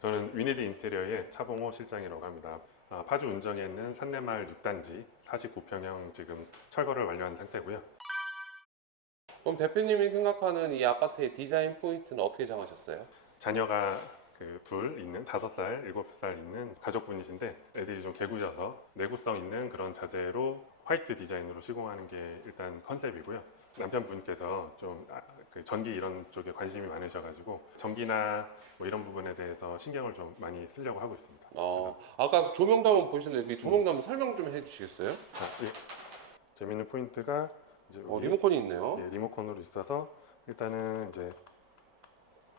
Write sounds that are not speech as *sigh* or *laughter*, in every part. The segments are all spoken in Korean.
저는 위니드 인테리어의 차봉호 실장이라고 합니다. 아, 파주 운정에 있는 산내마을 6단지 49평형 지금 철거를 완료한 상태고요. 그럼 대표님이 생각하는 이 아파트의 디자인 포인트는 어떻게 정하셨어요? 자녀가 그 둘 있는 다섯 살, 일곱 살 있는 가족분이신데 애들이 좀 개구져서 내구성 있는 그런 자재로 화이트 디자인으로 시공하는 게 일단 컨셉이고요. 남편분께서 좀그 전기 이런 쪽에 관심이 많으셔가지고 전기나 뭐 이런 부분에 대해서 신경을 좀 많이 쓰려고 하고 있습니다. 어, 아까 조명도 한번 보셨는데 그 조명도 한번 설명 좀 해주시겠어요? 자, 예. 재밌는 포인트가 이제 어, 리모컨이 있네요. 예, 리모컨으로 있어서 일단은 이제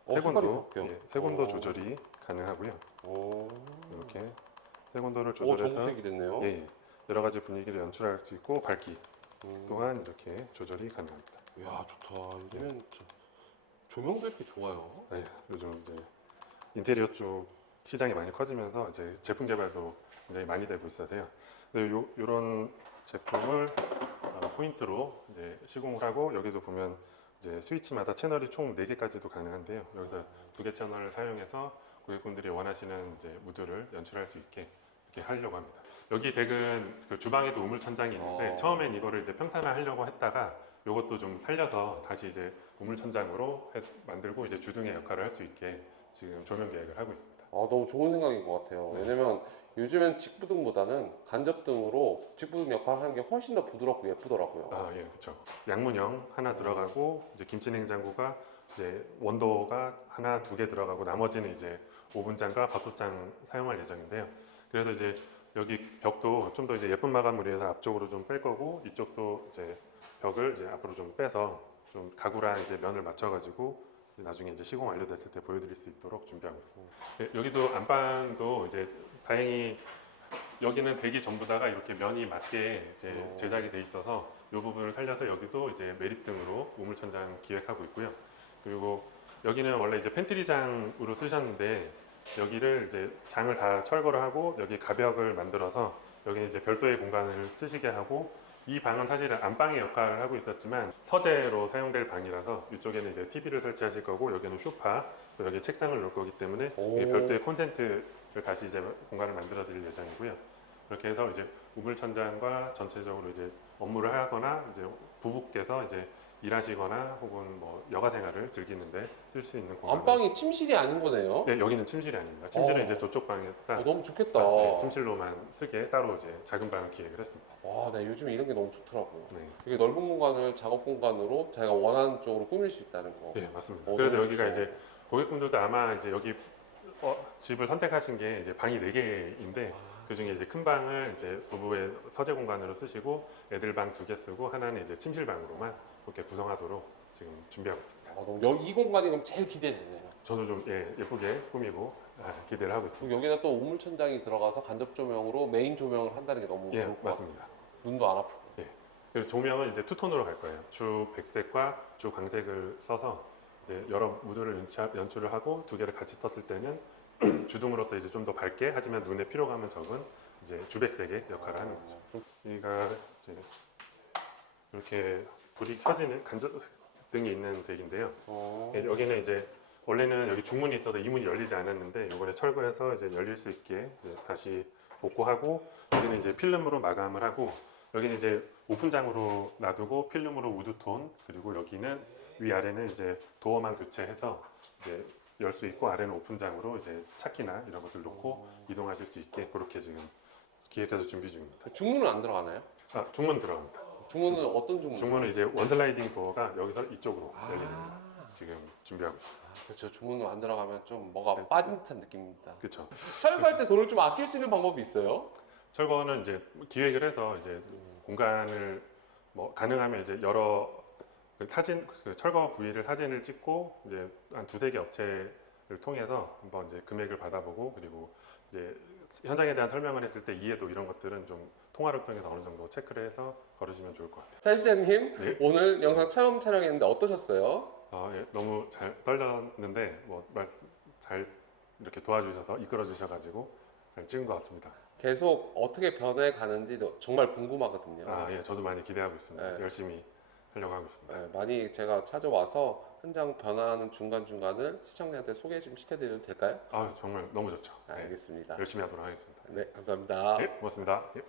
어, 색깔이 바뀌어. 예, 세곤도 어. 조절이 가능하고요. 오, 이렇게 오 조절해서 정색이 됐네요. 예, 예. 여러 가지 분위기를 연출할 수 있고 밝기 음. 또한 이렇게 조절이 가능합니다. 이야 좋다. 요즘엔 저- 조명도 이렇게 좋아요. 네, 요즘 이제 인테리어 쪽 시장이 많이 커지면서 이제 제품 개발도 굉장히 많이 되고 있어서요. 네, 요, 요런 제품을 어, 포인트로 이제 시공을 하고 여기도 보면 이제 스위치마다 채널이 총 4개까지도 가능한데요. 여기서 두 개 채널을 사용해서 고객분들이 원하시는 이제 무드를 연출할 수 있게 이렇게 하려고 합니다. 여기 댁은 그 주방에도 우물 천장이 있는데 어. 처음엔 이거를 이제 평탄화 하려고 했다가 이것도 좀 살려서 다시 이제 우물 천장으로 해- 만들고 이제 주둥의 역할을 할 수 있게 지금 조명 계획을 하고 있습니다. 아 너무 좋은 생각인 것 같아요. 왜냐면 요즘엔 직부등보다는 간접등으로 직부등 역할을 하는 게 훨씬 더 부드럽고 예쁘더라고요. 아, 예, 그렇죠. 양문형 하나 들어가고 이제 김치 냉장고가 이제 원도가 하나 두 개 들어가고 나머지는 이제 오븐장과 밥솥장 사용할 예정인데요. 그래서 이제 여기 벽도 좀 더 이제 예쁜 마감을 위해서 앞쪽으로 좀 뺄 거고 이쪽도 이제 벽을 이제 앞으로 좀 빼서 좀 가구랑 이제 면을 맞춰 가지고 나중에 이제 시공 완료됐을 때 보여드릴 수 있도록 준비하고 있습니다. 예, 여기도 안방도 이제 다행히 여기는 되기 전부 다가 이렇게 면이 맞게 이제 오. 제작이 돼 있어서 이 부분을 살려서 여기도 이제 매립 등으로 우물천장 기획하고 있고요. 그리고 여기는 원래 이제 팬트리장으로 쓰셨는데 여기를 이제 장을 다 철거를 하고 여기 가벽을 만들어서 여기는 이제 별도의 공간을 쓰시게 하고 이 방은 사실은 안방의 역할을 하고 있었지만 서재로 사용될 방이라서 이쪽에는 이제 TV를 설치하실 거고 여기는 또 여기 책상을 놓을 거기 때문에 오. 별도의 콘센트를 다시 이제 공간을 만들어 드릴 예정이고요. 그렇게 해서 이제 우물 천장과 전체적으로 이제 업무를 하거나 이제 부부께서 이제 일하시거나 혹은 뭐 여가 생활을 즐기는데 쓸 수 있는 공간. 안방이 침실이 아닌 거네요. 네, 여기는 침실이 아닙니다. 침실은 어. 이제 저쪽 방에다 어, 너무 좋겠다. 네, 침실로만 쓰게 따로 이제 작은 방을 기획을 했습니다. 와, 네, 요즘 이런 게 너무 좋더라고요. 네, 되게 넓은 공간을 작업 공간으로 자기가 원하는 쪽으로 꾸밀 수 있다는 거. 네 맞습니다. 어, 그래서 너무 여기가 좋아. 이제 고객분들도 아마 이제 여기 어, 집을 선택하신 게 이제 방이 네 개인데 아, 그 중에 이제 큰 방을 이제 부부의 서재 공간으로 쓰시고 애들 방 두 개 쓰고 하나는 이제 침실 방으로만 그렇게 구성하도록 지금 준비하고 있습니다. 아, 너무 여- 이 공간이 그럼 제일 기대되네요. 저도 좀 예, 예쁘게 꾸미고 아, 기대를 하고 있습니다. 그리고 여기다 또 우물 천장이 들어가서 간접 조명으로 메인 조명을 한다는 게 너무 예, 좋을 것 같아요. 맞습니다. 눈도 안 아프고. 그래서 조명은 이제 투톤으로 갈 거예요. 주 백색과 주 광색을 써서 이제 여러 무드를 연출, 연출을 하고 두 개를 같이 떴을 때는 *clears throat* 주둥으로서 이제 좀 더 밝게 하지만 눈에 피로감은 적은 이제 주백색의 역할을 하는 거죠. 여기가 이제 이렇게 불이 켜지는 간접 등이 있는 덱인데요. 어. 예, 여기는 이제 원래는 여기 중문이 있어서 이 문이 열리지 않았는데 이번에 철거해서 이제 열릴 수 있게 이제 다시 복구하고 여기는 이제 필름으로 마감을 하고 여기는 이제 오픈장으로 놔두고 필름으로 우드톤 그리고 여기는 위 아래는 이제 도어만 교체해서 이제 열 수 있고 아래는 오픈장으로 이제 차키나 이런 것들 놓고 이동하실 수 있게 그렇게 지금 기획해서 준비 중입니다. 중문은 안 들어가나요? 아 중문 들어갑니다. 중문은 어떤 중문? 중문은 이제 원슬라이딩 도어가 여기서 이쪽으로 아. 열리는 지금 준비하고 있습니다. 아, 그렇죠. 중문은 안 들어가면 좀 뭐가 빠진 듯한 느낌입니다. 그렇죠. 철거할 때 돈을 좀 아낄 수 있는 방법이 있어요? 철거는 이제 기획을 해서 이제 공간을 뭐 가능하면 이제 여러 그 사진 그 철거 부위를 사진을 찍고 이제 한 두세 개 업체를 통해서 한번 이제 금액을 받아보고 그리고 이제 현장에 대한 설명을 했을 때 이해도 이런 것들은 좀 통화를 통해서 어느 정도 체크를 해서 걸으시면 좋을 것 같아요. 차 시장님 네. 오늘 영상 처음 촬영했는데 어떠셨어요? 아, 예, 너무 잘 떨렸는데 뭐잘 이렇게 도와주셔서 이끌어 주셔가지고 잘 찍은 것 같습니다. 계속 어떻게 변해 가는지도 정말 궁금하거든요. 아, 예, 저도 많이 기대하고 있습니다. 네. 열심히 하려고 하고 있습니다. 네, 많이 제가 찾아와서 현장 변화하는 중간 중간을 시청자한테 소개 좀 시켜드려도 될까요? 아 정말 너무 좋죠. 네, 알겠습니다. 열심히 하도록 하겠습니다. 네, 감사합니다. 네, 고맙습니다. 예.